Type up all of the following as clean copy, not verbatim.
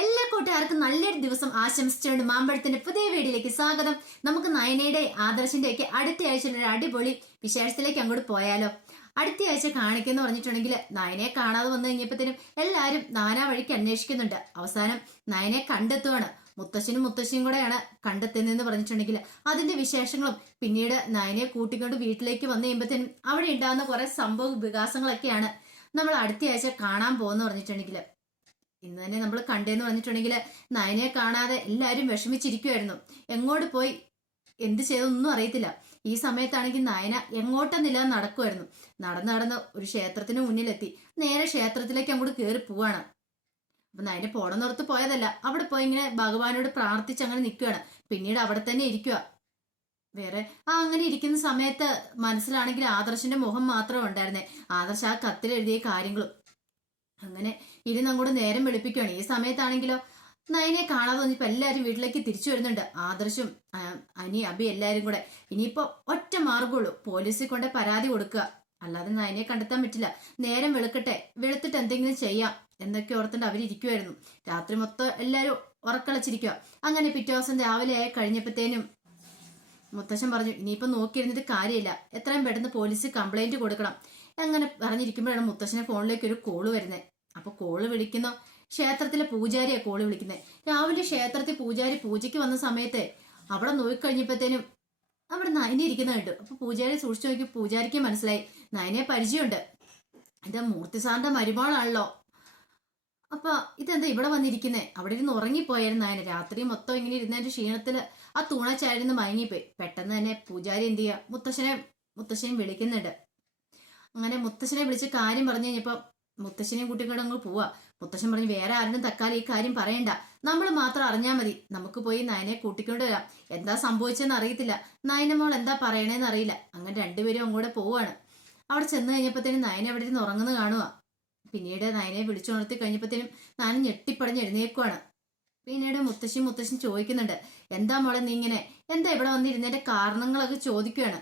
എല്ലാ കൂട്ടുകാർക്കും നല്ലൊരു ദിവസം ആശംസിച്ചുകൊണ്ട് മാമ്പഴത്തിന്റെ പുതിയ വീഡിയോയിലേക്ക് സ്വാഗതം. നമുക്ക് നയനയുടെ ആദർശിന്റെ ഒക്കെ അടുത്ത ആഴ്ച ഒരു അടിപൊളി വിശേഷത്തിലേക്ക് അങ്ങോട്ട് പോയാലോ. അടുത്ത ആഴ്ച കാണിക്കുന്ന പറഞ്ഞിട്ടുണ്ടെങ്കിൽ നയനെ കാണാതെ വന്നു കഴിഞ്ഞപ്പോഴത്തേനും എല്ലാവരും നാനാ വഴിക്ക് അന്വേഷിക്കുന്നുണ്ട്. അവസാനം നയനെ കണ്ടെത്തുവാണ്. മുത്തശ്ശനും മുത്തശ്ശിയും കൂടെയാണ് കണ്ടെത്തുന്നതെന്ന് പറഞ്ഞിട്ടുണ്ടെങ്കിൽ അതിന്റെ വിശേഷങ്ങളും പിന്നീട് നയനെ കൂട്ടിക്കൊണ്ട് വീട്ടിലേക്ക് വന്നു കഴിയുമ്പോഴത്തേനും അവിടെ ഉണ്ടാകുന്ന കുറെ സംഭവ വികാസങ്ങളൊക്കെയാണ് നമ്മൾ അടുത്ത ആഴ്ച കാണാൻ പോകുന്ന പറഞ്ഞിട്ടുണ്ടെങ്കിൽ. ഇന്ന് തന്നെ നമ്മൾ കണ്ടേന്ന് പറഞ്ഞിട്ടുണ്ടെങ്കിൽ നയനെ കാണാതെ എല്ലാവരും വിഷമിച്ചിരിക്കുമായിരുന്നു. എങ്ങോട്ട് പോയി എന്ത് ചെയ്തൊന്നും അറിയത്തില്ല. ഈ സമയത്താണെങ്കിൽ നയന എങ്ങോട്ടെന്നില്ലാതെ നടക്കുമായിരുന്നു. നടന്ന് ഒരു ക്ഷേത്രത്തിന് മുന്നിലെത്തി. നേരെ ക്ഷേത്രത്തിലേക്ക് അങ്ങോട്ട് കയറി പോവാണ്. അപ്പൊ നയനെ പോടന്നോർത്ത് പോയതല്ല, അവിടെ പോയി ഇങ്ങനെ ഭഗവാനോട് പ്രാർത്ഥിച്ച് അങ്ങനെ നിൽക്കുകയാണ്. പിന്നീട് അവിടെ തന്നെ ഇരിക്കുക. വേറെ അങ്ങനെ ഇരിക്കുന്ന സമയത്ത് മനസ്സിലാണെങ്കിൽ ആദർശിന്റെ മുഖം മാത്രമേ ഉണ്ടായിരുന്നേ. ആദർശ് ആ കത്തിൽ എഴുതിയ കാര്യങ്ങളും അങ്ങനെ ഇരുന്നങ്ങോട്ട് നേരം വെളുപ്പിക്കുകയാണ്. ഈ സമയത്താണെങ്കിലോ നയനെ കാണാതെ വന്നിപ്പോ എല്ലാവരും വീട്ടിലേക്ക് തിരിച്ചു വരുന്നുണ്ട്. ആദർശും അനി അബി എല്ലാരും കൂടെ. ഇനിയിപ്പോ ഒറ്റ മാർഗമുള്ളൂ, പോലീസിൽ കൊണ്ട് പരാതി കൊടുക്കുക. അല്ലാതെ നയനെ കണ്ടെത്താൻ പറ്റില്ല. നേരം വെളുക്കട്ടെ, വെളുത്തിട്ട് എന്തെങ്കിലും ചെയ്യാം എന്നൊക്കെ ഓർത്തുകൊണ്ട് അവരിയ്ക്കുമായിരുന്നു. രാത്രി മൊത്തം എല്ലാവരും ഉറക്കളച്ചിരിക്കുക. അങ്ങനെ പിറ്റേ ദിവസം രാവിലെ ആയി കഴിഞ്ഞപ്പോഴത്തേനും മുത്തശ്ശൻ പറഞ്ഞു, ഇനിയിപ്പോ നോക്കിയിരുന്നിട്ട് കാര്യമില്ല, എത്രയും പെട്ടെന്ന് പോലീസിൽ കംപ്ലൈന്റ് കൊടുക്കണം. അങ്ങനെ പറഞ്ഞിരിക്കുമ്പോഴാണ് മുത്തശ്ശനെ ഫോണിലേക്ക് ഒരു കോള് വരുന്നത്. അപ്പൊ കോള് വിളിക്കുന്ന ക്ഷേത്രത്തിലെ പൂജാരിയെ കോള് വിളിക്കുന്നത്. രാവിലെ ക്ഷേത്രത്തിൽ പൂജാരി പൂജയ്ക്ക് വന്ന സമയത്ത് അവിടെ നോക്കിക്കഴിഞ്ഞപ്പോഴത്തേനും അവിടെ നയനെ ഇരിക്കുന്ന കണ്ടു. അപ്പൊ പൂജാരി സൂക്ഷിച്ചു നോക്കി പൂജാരിക്ക് മനസ്സിലായി നയനെ പരിചയമുണ്ട്. ഇത് മൂർത്തി സാറിന്റെ മരുമോളാണല്ലോ. അപ്പൊ ഇതെന്താ ഇവിടെ വന്നിരിക്കുന്നേ? അവിടെ ഇരുന്ന് ഉറങ്ങിപ്പോയായിരുന്നു നയന. രാത്രി മൊത്തം ഇങ്ങനെ ഇരുന്നതിന്റെ ക്ഷീണത്തില് ആ തൂണച്ചായിരുന്നു മയങ്ങിപ്പോയി. പെട്ടെന്ന് തന്നെ പൂജാരി എന്ത് ചെയ്യുക, മുത്തശ്ശനെയും വിളിക്കുന്നുണ്ട്. അങ്ങനെ മുത്തശ്ശനെ വിളിച്ച് കാര്യം പറഞ്ഞു കഴിഞ്ഞപ്പോ മുത്തശ്ശനെയും കൂട്ടിക്കൊണ്ട് അങ്ങ് പോവാ. മുത്തശ്ശൻ പറഞ്ഞു, വേറെ ആരും തക്കാലം ഈ കാര്യം പറയണ്ട, നമ്മൾ മാത്രം അറിഞ്ഞാൽ മതി, നമുക്ക് പോയി നയനെ കൂട്ടിക്കൊണ്ട് വരാം. എന്താ സംഭവിച്ചെന്ന് അറിയത്തില്ല, നയനമോൾ എന്താ പറയണേന്ന് അറിയില്ല. അങ്ങനെ രണ്ടുപേരും അങ്ങോട്ട് പോവാണ്. അവിടെ ചെന്ന് കഴിഞ്ഞപ്പോഴത്തേനും നയനെ അവിടെ ഇരുന്ന് ഉറങ്ങുന്ന കാണുക. പിന്നീട് നയനെ വിളിച്ചുണർത്തി കഴിഞ്ഞപ്പോഴത്തേനും നയന ഞെട്ടിപ്പടഞ്ഞ് എഴുന്നേക്കുവാണ്. പിന്നീട് മുത്തശ്ശൻ ചോദിക്കുന്നുണ്ട്, എന്താ മോളെ നീ ഇങ്ങനെ, എന്താ ഇവിടെ വന്നിരുന്നതിന്റെ കാരണങ്ങളൊക്കെ ചോദിക്കുകയാണ്.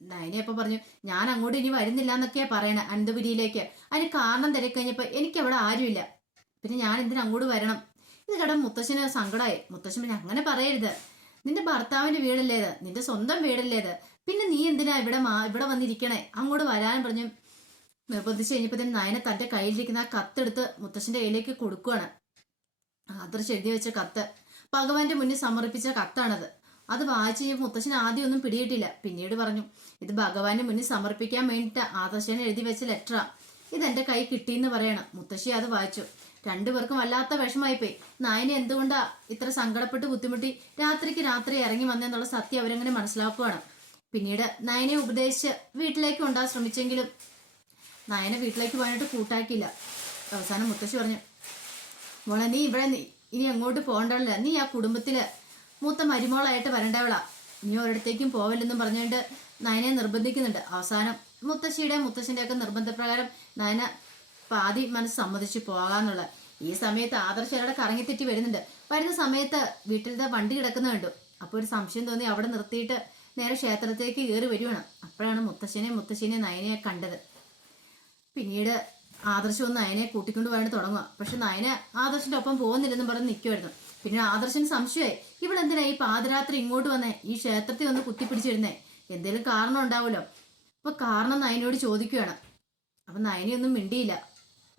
നയനെ അപ്പൊ പറഞ്ഞു, ഞാൻ അങ്ങോട്ട് ഇനി വരുന്നില്ല എന്നൊക്കെയാ പറയണേ അനന്തപുരിയിലേക്ക്. അതിന് കാരണം തിരക്കഴിഞ്ഞപ്പോ എനിക്ക് അവിടെ ആരുമില്ല, പിന്നെ ഞാൻ എന്തിനാ അങ്ങോട്ട് വരണം. ഇത് കേട്ടാ മുത്തശ്ശന് സങ്കടമായി. മുത്തശ്ശൻ പറഞ്ഞു, അങ്ങനെ പറയരുത്, നിന്റെ ഭർത്താവിന്റെ വീടല്ലേത്, നിന്റെ സ്വന്തം വീടല്ലേത്, പിന്നെ നീ എന്തിനാ ഇവിടെ വന്നിരിക്കണേ, അങ്ങോട്ട് വരാനും പറഞ്ഞു നിർബന്ധിച്ച് കഴിഞ്ഞപ്പോ തന്നെ നയനെ തന്റെ കയ്യിലിരിക്കുന്ന ആ കത്തെടുത്ത് മുത്തശ്ശന്റെ കയ്യിലേക്ക് കൊടുക്കുകയാണ്. ആദർശ് എഴുതി വെച്ച കത്ത്, ഭഗവാന്റെ മുന്നിൽ സമർപ്പിച്ച കത്താണത്. അത് വായിച്ച് മുത്തശ്ശൻ ആദ്യം ഒന്നും പിടിയിട്ടില്ല. പിന്നീട് പറഞ്ഞു, ഇത് ഭഗവാന്റെ മുന്നിൽ സമർപ്പിക്കാൻ വേണ്ടിയിട്ട് ആദർശനെ എഴുതി വെച്ച ലെറ്ററാ, ഇതെന്റെ കൈ കിട്ടിയെന്ന് പറയണം. മുത്തശ്ശി അത് വായിച്ചു. രണ്ടുപേർക്കും വല്ലാത്ത വിഷമായിപ്പോയി. നയനെ എന്തുകൊണ്ടാ ഇത്ര സങ്കടപ്പെട്ട് ബുദ്ധിമുട്ടി രാത്രിക്ക് രാത്രി ഇറങ്ങി വന്നെന്നുള്ള സത്യം അവരങ്ങനെ മനസ്സിലാക്കുകയാണ്. പിന്നീട് നയനെ ഉപദേശിച്ച് വീട്ടിലേക്ക് കൊണ്ടുപോകാൻ ശ്രമിച്ചെങ്കിലും നയന വീട്ടിലേക്ക് പോകാനായിട്ട് കൂട്ടാക്കിയില്ല. അവസാനം മുത്തശ്ശി പറഞ്ഞു, മോളെ നീ ഇവിടെ ഇനി അങ്ങോട്ട് പോകണ്ടല്ല, നീ ആ കുടുംബത്തില് മൂത്ത മരുമോളായിട്ട് വരേണ്ടവളാ, നീ ഒരിടത്തേക്കും പോവല്ലെന്നും പറഞ്ഞുകൊണ്ട് നയനെ നിർബന്ധിക്കുന്നുണ്ട്. അവസാനം മുത്തശ്ശന്റെ ഒക്കെ നിർബന്ധപ്രകാരം നയന പാതി മനസ്സ് സമ്മതിച്ചു പോകാന്നുള്ള. ഈ സമയത്ത് ആദർശയുടെ കറങ്ങിത്തെറ്റി വരുന്ന സമയത്ത് വീട്ടിലത്തെ വണ്ടി കിടക്കുന്ന കണ്ടു. അപ്പോൾ ഒരു സംശയം തോന്നി അവിടെ നിർത്തിയിട്ട് നേരെ ക്ഷേത്രത്തിലേക്ക് കയറി വരുവാണ്. അപ്പോഴാണ് മുത്തശ്ശിനെ നയനെ കണ്ടത്. പിന്നീട് ആദർശം ഒന്ന് നയനെ കൂട്ടിക്കൊണ്ട് പോകാൻ തുടങ്ങുക. പക്ഷെ നയന ആദർശന്റെ ഒപ്പം പോകുന്നില്ലെന്നും പറഞ്ഞ് നിൽക്കുമായിരുന്നു. പിന്നെ ആദർശന് സംശയമായി, ഇവളെന്തിനാ ഈ പാതിരാത്രി ഇങ്ങോട്ട് വന്നേ, ഈ ക്ഷേത്രത്തിൽ വന്ന് കുത്തിപ്പിടിച്ചിരുന്നേ, എന്തേലും കാരണം ഉണ്ടാവുമല്ലോ. അപ്പൊ കാരണം നയനോട് ചോദിക്കുകയാണ്. അപ്പൊ നയനയൊന്നും മിണ്ടിയില്ല.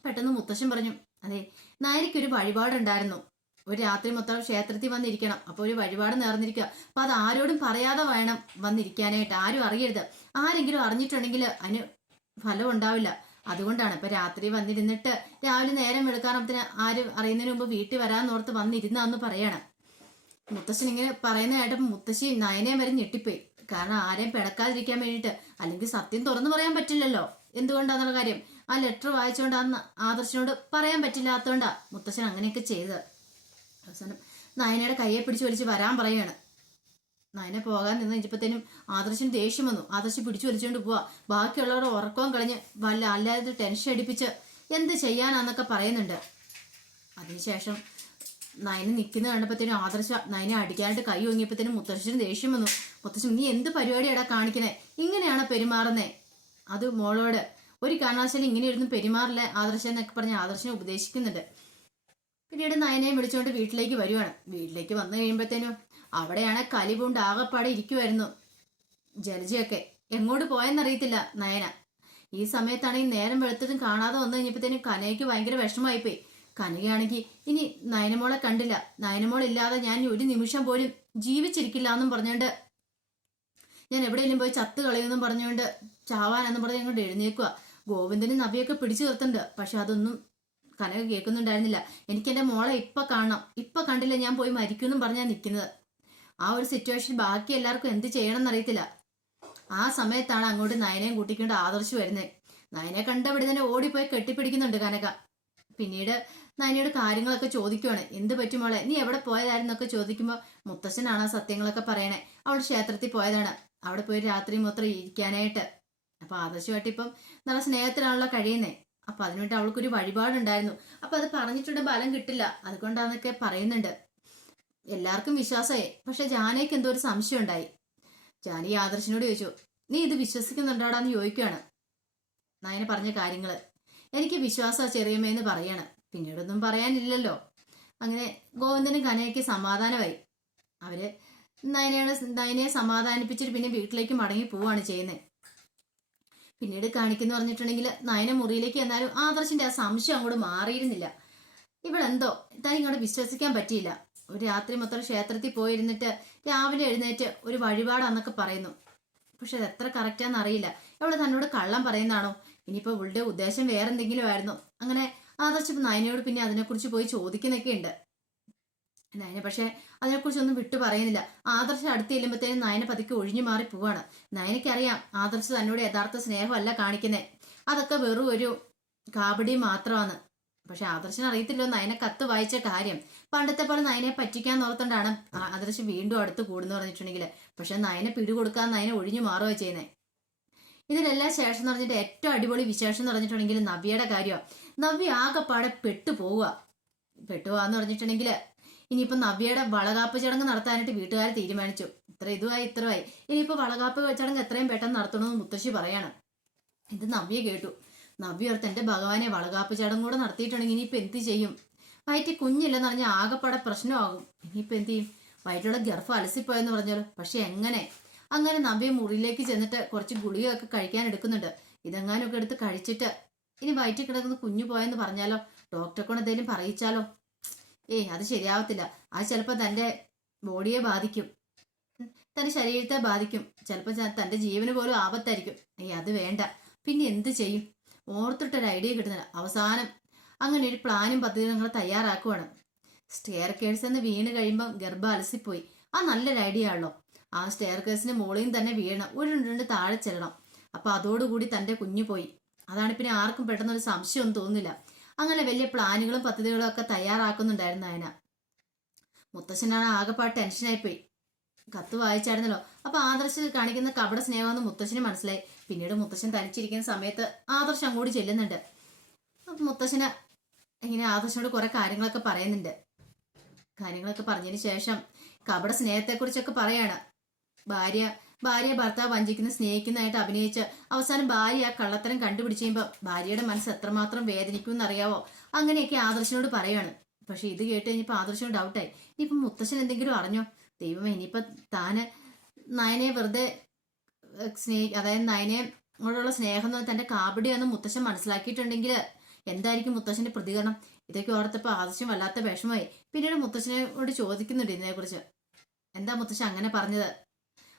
പെട്ടെന്ന് മുത്തശ്ശൻ പറഞ്ഞു, അതെ, നയനയ്ക്കൊരു വഴിപാടുണ്ടായിരുന്നു, ഒരു രാത്രി മൊത്തം ക്ഷേത്രത്തിൽ വന്നിരിക്കണം. അപ്പൊ ഒരു വഴിപാട് നേർന്നിരിക്കുക. അപ്പൊ അത് ആരോടും പറയാതെ വേണം വന്നിരിക്കാനായിട്ട്, ആരും അറിയരുത്. ആരെങ്കിലും അറിഞ്ഞിട്ടുണ്ടെങ്കിൽ അതിന് ഫലം ഉണ്ടാവില്ല. അതുകൊണ്ടാണ് ഇപ്പൊ രാത്രി വന്നിരുന്നിട്ട് രാവിലെ നേരം വെളുക്കാറത്തിന് ആരും അറിയുന്നതിന് മുമ്പ് വീട്ടിൽ വരാന്നോർത്ത് വന്നിരുന്നാന്ന് പറയണം. മുത്തശ്ശൻ ഇങ്ങനെ പറയുന്ന കേട്ടപ്പോ മുത്തശ്ശി നയനയും വരെ ഞെട്ടിപ്പോയി. കാരണം ആരെയും പിടക്കാതിരിക്കാൻ വേണ്ടിയിട്ട്, അല്ലെങ്കിൽ സത്യം തുറന്നു പറയാൻ പറ്റില്ലല്ലോ എന്തുകൊണ്ടാന്നുള്ള കാര്യം. ആ ലെറ്റർ വായിച്ചുകൊണ്ട് അന്ന് ആദർശനോട് പറയാൻ പറ്റില്ലാത്തതുകൊണ്ടാ മുത്തശ്ശൻ അങ്ങനെയൊക്കെ ചെയ്തത്. അവസാനം നയനയുടെ കയ്യെ പിടിച്ച് വലിച്ച് വരാൻ പറയുകയാണ്. നയനെ പോകാൻ നിന്ന് കഴിഞ്ഞപ്പോഴത്തേനും ആദർശന് ദേഷ്യം വന്നു. ആദർശം പിടിച്ചു വലിച്ചുകൊണ്ട് പോവാ. ബാക്കിയുള്ളവരുടെ ഉറക്കവും കളഞ്ഞ് അല്ലാതെ ടെൻഷൻ അടിപ്പിച്ച് എന്ത് ചെയ്യാനാന്നൊക്കെ പറയുന്നുണ്ട്. അതിനുശേഷം നയനെ നിൽക്കുന്ന കണ്ടപ്പോഴത്തേനും ആദർശ നയനെ അടിക്കാനായിട്ട് കൈ ഓങ്ങിയപ്പോഴത്തേനും മുത്തശ്ശന് ദേഷ്യം വന്നു. മുത്തശ്ശൻ, നീ എന്ത് പരിപാടിയാടാ കാണിക്കണേ, ഇങ്ങനെയാണോ പെരുമാറുന്നേ, അത് മോളോട് ഒരു കാരണവശാലും ഇങ്ങനെ ഇരുന്ന് പെരുമാറില്ല ആദർശ എന്നൊക്കെ പറഞ്ഞ് ആദർശനെ ഉപദേശിക്കുന്നുണ്ട്. പിന്നീട് നയനയെ വിളിച്ചുകൊണ്ട് വീട്ടിലേക്ക് വരുവാണ്. വീട്ടിലേക്ക് വന്നു കഴിയുമ്പോഴത്തേനും അവിടെയാണ് കലിപുണ്ട് ആകെപ്പാടെ ഇരിക്കുമായിരുന്നു ജലജയൊക്കെ. എങ്ങോട്ട് പോയെന്നറിയത്തില്ല നയന. ഈ സമയത്താണെങ്കിൽ നേരം വെളുത്തതും കാണാതെ വന്നു കഴിഞ്ഞപ്പോഴത്തേനും കനയ്ക്ക് ഭയങ്കര വിഷമമായിപ്പോയി. കനകയാണെങ്കിൽ ഇനി നയനമോളെ കണ്ടില്ല, നയനമോളില്ലാതെ ഞാൻ ഒരു നിമിഷം പോലും ജീവിച്ചിരിക്കില്ല എന്നും പറഞ്ഞുകൊണ്ട്, ഞാൻ എവിടെയെങ്കിലും പോയി ചത്ത് കളയുമെന്നും പറഞ്ഞുകൊണ്ട്, ചാവാനെന്നും പറഞ്ഞ് ഞങ്ങൾ എഴുന്നേക്കുക. ഗോവിന്ദനും നവിയൊക്കെ പിടിച്ചു നിർത്തുന്നുണ്ട്. പക്ഷെ അതൊന്നും കനക കേൾക്കുന്നുണ്ടായിരുന്നില്ല. എനിക്ക് എൻ്റെ മോളെ ഇപ്പൊ കാണണം, ഇപ്പൊ കണ്ടില്ല ഞാൻ പോയി മരിക്കുമെന്നും പറഞ്ഞാൽ നിൽക്കുന്നത്. ആ ഒരു സിറ്റുവേഷൻ ബാക്കി എല്ലാവർക്കും എന്ത് ചെയ്യണം എന്നറിയത്തില്ല. ആ സമയത്താണ് അങ്ങോട്ട് നയനയും കൂട്ടിക്കൊണ്ട് ആദർശ് വരുന്നത്. നയനെ കണ്ടവിടെ തന്നെ ഓടിപ്പോയി കെട്ടിപ്പിടിക്കുന്നുണ്ട് കനക. പിന്നീട് നയനയോട് കാര്യങ്ങളൊക്കെ ചോദിക്കുവാണ്. എന്ത് പറ്റും മോളെ, നീ എവിടെ പോയതായിരുന്നൊക്കെ ചോദിക്കുമ്പോൾ മുത്തശ്ശനാണ് ആ സത്യങ്ങളൊക്കെ പറയണേ. അവൾ ക്ഷേത്രത്തിൽ പോയതാണ്, അവിടെ പോയി രാത്രി മൊത്തം ഇരിക്കാനായിട്ട്. അപ്പൊ ആദർശമായിട്ട് ഇപ്പം നല്ല സ്നേഹത്തിലാണല്ലോ കഴിയുന്നേ. അപ്പൊ അതിനുവേണ്ടി അവൾക്കൊരു വഴിപാടുണ്ടായിരുന്നു. അപ്പൊ അത് പറഞ്ഞിട്ടുണ്ട് ബലം കിട്ടില്ല, അതുകൊണ്ടാന്നൊക്കെ പറയുന്നുണ്ട്. എല്ലാവർക്കും വിശ്വാസമായി. പക്ഷെ ജാനയ്ക്ക് എന്തോ ഒരു സംശയം ഉണ്ടായി. ജാനി ആദർശിനോട് ചോദിച്ചു, നീ ഇത് വിശ്വസിക്കുന്നുണ്ടാടാന്ന് ചോദിക്കുകയാണ്. നയന പറഞ്ഞ കാര്യങ്ങള് എനിക്ക് വിശ്വാസ ചെറിയമ്മയെന്ന് പറയാണ്. പിന്നീടൊന്നും പറയാനില്ലല്ലോ. അങ്ങനെ ഗോവിന്ദനും കനയ്ക്ക് സമാധാനമായി. അവര് നയനയെ സമാധാനിപ്പിച്ചിട്ട് പിന്നെ വീട്ടിലേക്ക് മടങ്ങി പോവാണ് ചെയ്യുന്നത്. പിന്നീട് കാണിക്കുന്നു പറഞ്ഞിട്ടുണ്ടെങ്കിൽ നയന മുറിയിലേക്ക് എന്നാലും ആദർശിന്റെ ആ സംശയം അങ്ങോട്ട് മാറിയിരുന്നില്ല. ഇവളെന്തോ ഇങ്ങോട്ട് വിശ്വസിക്കാൻ പറ്റിയില്ല. ഒരു രാത്രി മൊത്തം ക്ഷേത്രത്തിൽ പോയിരുന്നിട്ട് രാവിലെ എഴുന്നേറ്റ് ഒരു വഴിപാടാന്നൊക്കെ പറയുന്നു. പക്ഷെ അത് എത്ര കറക്റ്റാന്ന് അറിയില്ല. അവള് തന്നോട് കള്ളം പറയുന്നതാണോ, ഇനിയിപ്പോ ഇവളുടെ ഉദ്ദേശം വേറെന്തെങ്കിലും ആയിരുന്നു. അങ്ങനെ ആദർശ് നയനയോട് പിന്നെ അതിനെക്കുറിച്ച് പോയി ചോദിക്കുന്നൊക്കെ ഉണ്ട്. നയന പക്ഷെ അതിനെക്കുറിച്ചൊന്നും വിട്ടു പറയുന്നില്ല. ആദർശം അടുത്ത് ചെല്ലുമ്പോഴത്തേനും നയന പതുക്കെ ഒഴിഞ്ഞു മാറി പോവാണ്. നയനയ്ക്കറിയാം ആദർശ് തന്നോട് യഥാർത്ഥ സ്നേഹമല്ല കാണിക്കുന്നത്, അതൊക്കെ വെറും ഒരു കാബഡി മാത്രമാണ്. പക്ഷെ ആദർശന് അറിയത്തില്ലോ നയന കത്ത് വായിച്ച കാര്യം. പണ്ടത്തെ പോലെ നയനെ പറ്റിക്കാൻ ഓർത്തോണ്ടാണ് ആദർശ് വീണ്ടും അടുത്ത് കൂടുന്നു പറഞ്ഞിട്ടുണ്ടെങ്കിൽ. പക്ഷെ നയനെ പിടികൊടുക്കാൻ നയനെ ഒഴിഞ്ഞു മാറുക ചെയ്യുന്നത്. ഇതിലെല്ലാം ശേഷം എന്ന് പറഞ്ഞിട്ട് ഏറ്റവും അടിപൊളി വിശേഷം എന്ന് പറഞ്ഞിട്ടുണ്ടെങ്കിൽ നവ്യയുടെ കാര്യമാണ്. നവ്യ ആകെപ്പാടെ പെട്ടുപോവാന്ന് പറഞ്ഞിട്ടുണ്ടെങ്കിൽ ഇനിയിപ്പോ നവ്യയുടെ വളകാപ്പ് ചടങ്ങ് നടത്താനായിട്ട് വീട്ടുകാർ തീരുമാനിച്ചു. ഇത്രമായി ഇനിയിപ്പോ വളകാപ്പ് ചടങ്ങ് എത്രയും പെട്ടെന്ന് നടത്തണമെന്ന് മുത്തശ്ശി പറയാണ്. ഇത് നവ്യ കേട്ടു. നവ്യ ഓർത്ത് എന്റെ ഭഗവാനെ വളകാപ്പ് ചടങ്ങ് കൂടെ നടത്തിയിട്ടുണ്ടെങ്കിൽ ഇനിയിപ്പോ എന്ത് ചെയ്യും? വയറ്റിൽ കുഞ്ഞില്ലെന്ന് പറഞ്ഞാൽ ആകെപ്പാടെ പ്രശ്നമാകും. ഇനിയിപ്പോ എന്ത് ചെയ്യും? വയറ്റിലുള്ള ഗർഭം അലസിപ്പോയെന്ന് പറഞ്ഞാലോ? പക്ഷെ അങ്ങനെ നവ്യ മുറിയിലേക്ക് ചെന്നിട്ട് കുറച്ച് ഗുളികയൊക്കെ കഴിക്കാൻ എടുക്കുന്നുണ്ട്. ഇതെങ്ങാനൊക്കെ എടുത്ത് കഴിച്ചിട്ട് ഇനി വയറ്റിൽ കിടക്കുന്ന കുഞ്ഞു പോയെന്ന് പറഞ്ഞാലോ? ഡോക്ടറെ കൊണ്ട് എന്തെങ്കിലും പറയിച്ചാലോ? അത് ശരിയാവത്തില്ല. അത് ചിലപ്പോൾ തൻ്റെ ബോഡിയെ ബാധിക്കും, തൻ്റെ ശരീരത്തെ ബാധിക്കും. ചിലപ്പോൾ തൻ്റെ ജീവന് പോലും ആപത്തായിരിക്കും. അത് വേണ്ട. പിന്നെ എന്ത് ചെയ്യും? ഓർത്തിട്ടൊരു ഐഡിയ കിട്ടുന്നില്ല. അവസാനം അങ്ങനെ ഒരു പ്ലാനും പദ്ധതിയും നിങ്ങൾ തയ്യാറാക്കുവാണ്. സ്റ്റെയർ കേഴ്സ് എന്ന് വീണ് കഴിയുമ്പോൾ ഗർഭം അലസിപ്പോയി. ആ നല്ലൊരു ഐഡിയ ആണല്ലോ. ആ സ്റ്റെയർ കേഴ്സിന് മുകളിൽ തന്നെ വീഴണം, ഉരുണ്ടുണ്ട് താഴെ ചെല്ലണം. അപ്പൊ അതോടുകൂടി തൻ്റെ കുഞ്ഞു പോയി. അതാണ് പിന്നെ ആർക്കും പെട്ടെന്നൊരു സംശയമൊന്നും തോന്നുന്നില്ല. അങ്ങനെ വലിയ പ്ലാനുകളും പദ്ധതികളും ഒക്കെ തയ്യാറാക്കുന്നുണ്ടായിരുന്നു നയന. മുത്തശ്ശനാണ് ആകെപ്പാട് ടെൻഷനായിപ്പോയി. കത്ത് വായിച്ചായിരുന്നല്ലോ. അപ്പൊ ആദർശ് കാണിക്കുന്ന കപട സ്നേഹമെന്ന് മുത്തശ്ശന് മനസ്സിലായി. പിന്നീട് മുത്തശ്ശൻ തനിച്ചിരിക്കുന്ന സമയത്ത് ആദർശ് അങ്ങോട്ട് ചെല്ലുന്നുണ്ട്. അപ്പൊ മുത്തശ്ശന് ഇങ്ങനെ ആദർശനോട് കുറെ കാര്യങ്ങളൊക്കെ പറയുന്നുണ്ട്. കാര്യങ്ങളൊക്കെ പറഞ്ഞതിന് ശേഷം കപട സ്നേഹത്തെക്കുറിച്ചൊക്കെ പറയാണ്. ഭാര്യ ഭർത്താവ് വഞ്ചിക്കുന്ന സ്നേഹിക്കുന്നതായിട്ട് അഭിനയിച്ച് അവസാനം ഭാര്യ ആ കള്ളത്തരം കണ്ടുപിടിച്ച് കഴിയുമ്പോൾ ഭാര്യയുടെ മനസ്സ് എത്രമാത്രം വേദനിക്കുമെന്ന് അറിയാവോ? അങ്ങനെയൊക്കെ ആദർശനോട് പറയാണ്. പക്ഷെ ഇത് കേട്ട് കഴിഞ്ഞപ്പോൾ ആദർശന് ഡൗട്ടായി. ഇനിയിപ്പം മുത്തശ്ശൻ എന്തെങ്കിലും അറിഞ്ഞോ? ദൈവമേ, ഇനിയിപ്പം താന് നയനെ വെറുതെ അതായത് നയനയോടുള്ള സ്നേഹം തന്റെ കാബഡിയാണെന്ന് മുത്തശ്ശൻ മനസ്സിലാക്കിയിട്ടുണ്ടെങ്കിൽ എന്തായിരിക്കും മുത്തശ്ശന്റെ പ്രതികരണം? ഇതൊക്കെ ഓർത്തപ്പോൾ ആദർശം വല്ലാത്ത വിഷമമായി. പിന്നീട് മുത്തശ്ശനോട് ചോദിക്കുന്നുണ്ട് ഇതിനെക്കുറിച്ച്. എന്താ മുത്തശ്ശൻ അങ്ങനെ പറഞ്ഞത്?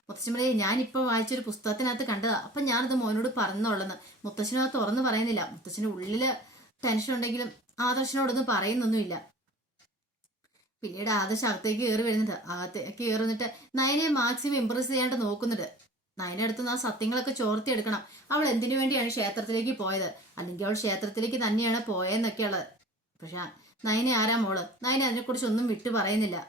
മുത്തശ്ശൻ പറയേ, ഞാനിപ്പോൾ വായിച്ചൊരു പുസ്തകത്തിനകത്ത് കണ്ടതാ. അപ്പം ഞാനത് മോനോട് പറഞ്ഞോളെന്ന്. മുത്തശ്ശനത് തുറന്നു പറയുന്നില്ല. മുത്തശ്ശൻ്റെ ഉള്ളില് ടെൻഷൻ ഉണ്ടെങ്കിലും ആദർശനോടൊന്നും പറയുന്നൊന്നുമില്ല. പിന്നീട് ആദർശ് അകത്തേക്ക് കയറി വരുന്നുണ്ട്. അകത്തേക്ക് കയറുന്നിട്ട് നയനെ മാക്സിമം ഇംപ്രസ് ചെയ്യാണ്ട് നോക്കുന്നുണ്ട്. നയനെ അടുത്തുനിന്ന് ആ സത്യങ്ങളൊക്കെ ചോർത്തിയെടുക്കണം. അവൾ എന്തിനു വേണ്ടിയാണ് ക്ഷേത്രത്തിലേക്ക് പോയത്, അല്ലെങ്കിൽ അവൾ ക്ഷേത്രത്തിലേക്ക് തന്നെയാണ് പോയെന്നൊക്കെയുള്ളത്. പക്ഷെ നയനെ ആരാ മോള്? നയനെ അതിനെക്കുറിച്ചൊന്നും വിട്ടു പറയുന്നില്ല.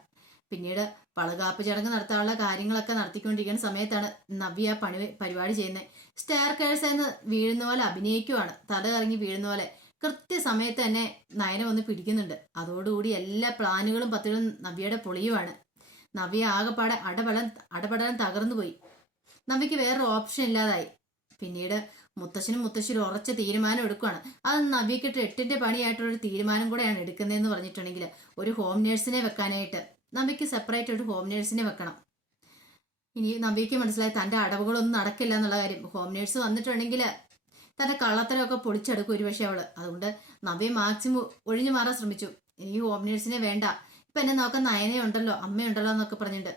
പിന്നീട് വളകാപ്പ് ചടങ്ങ് നടത്താനുള്ള കാര്യങ്ങളൊക്കെ നടത്തിക്കൊണ്ടിരിക്കുന്ന സമയത്താണ് നവ്യ പരിപാടി ചെയ്യുന്നത്. സ്റ്റെയർ കേഴ്സ് എന്ന് വീഴുന്ന പോലെ അഭിനയിക്കുവാണ്. തല കറങ്ങി വീഴുന്ന പോലെ. കൃത്യസമയത്ത് തന്നെ നയനെ വന്ന് പിടിക്കുന്നുണ്ട്. അതോടുകൂടി എല്ലാ പ്ലാനുകളും പത്തുകളും നവ്യയുടെ പൊളിയുവാണ്. നവ്യ ആകെപ്പാടെ അടപടലം തകർന്നു പോയി. നവ്യക്ക് വേറൊരു ഓപ്ഷൻ ഇല്ലാതായി. പിന്നീട് മുത്തശ്ശനും മുത്തശ്ശിയും ഉറച്ച തീരുമാനം എടുക്കുകയാണ്. അത് നവ്യക്കിട്ട് 8ന്റെ പണിയായിട്ടുള്ളൊരു തീരുമാനം കൂടെയാണ് എടുക്കുന്നതെന്ന് പറഞ്ഞിട്ടുണ്ടെങ്കിൽ ഒരു ഹോം നേഴ്സിനെ വെക്കാനായിട്ട് നവ്യക്ക് സെപ്പറേറ്റ് ഒരു ഹോം നേഴ്സിനെ വെക്കണം. ഇനി നവ്യക്ക് മനസ്സിലായി തന്റെ അടവുകളൊന്നും നടക്കില്ല എന്നുള്ള കാര്യം. ഹോം നേഴ്സ് വന്നിട്ടുണ്ടെങ്കിൽ തന്റെ കള്ളത്തരമൊക്കെ പൊളിച്ചെടുക്കും ഒരുപക്ഷെ അവള്. അതുകൊണ്ട് നവ്യ മാക്സിമം ഒഴിഞ്ഞു മാറാൻ ശ്രമിച്ചു. എനിക്ക് ഹോം നേഴ്സിനെ വേണ്ട, ഇപ്പൊ എന്നെ നോക്കാൻ നയനയുണ്ടല്ലോ അമ്മയുണ്ടല്ലോ എന്നൊക്കെ പറഞ്ഞിട്ട്.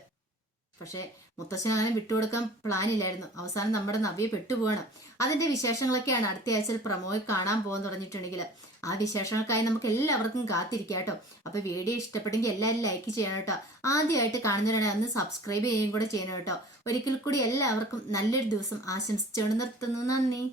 പക്ഷെ മുത്തശ്ശനങ്ങനെ വിട്ടുകൊടുക്കാൻ പ്ലാൻ ഇല്ലായിരുന്നു. അവസാനം നമ്മുടെ നവ്യ പെട്ടുപോവാണ്. അതിന്റെ വിശേഷങ്ങളൊക്കെയാണ് അടുത്ത ആഴ്ചയിൽ പ്രമോയിൽ കാണാൻ പോകാൻ തുടങ്ങിയിട്ടുണ്ടെങ്കിൽ. ആ വിശേഷങ്ങൾക്കായി നമുക്ക് എല്ലാവർക്കും കാത്തിരിക്കാം കേട്ടോ. അപ്പൊ വീഡിയോ ഇഷ്ടപ്പെട്ടെങ്കിൽ എല്ലാവരും ലൈക്ക് ചെയ്യണം കേട്ടോ. ആദ്യമായിട്ട് കാണുന്നവരാണെങ്കിൽ അന്ന് സബ്സ്ക്രൈബ് ചെയ്യുകയും കൂടെ ചെയ്യണം കേട്ടോ. ഒരിക്കൽ കൂടി എല്ലാവർക്കും നല്ലൊരു ദിവസം ആശംസിച്ചുകൊണ്ട് നിർത്തുന്നു. നന്ദി.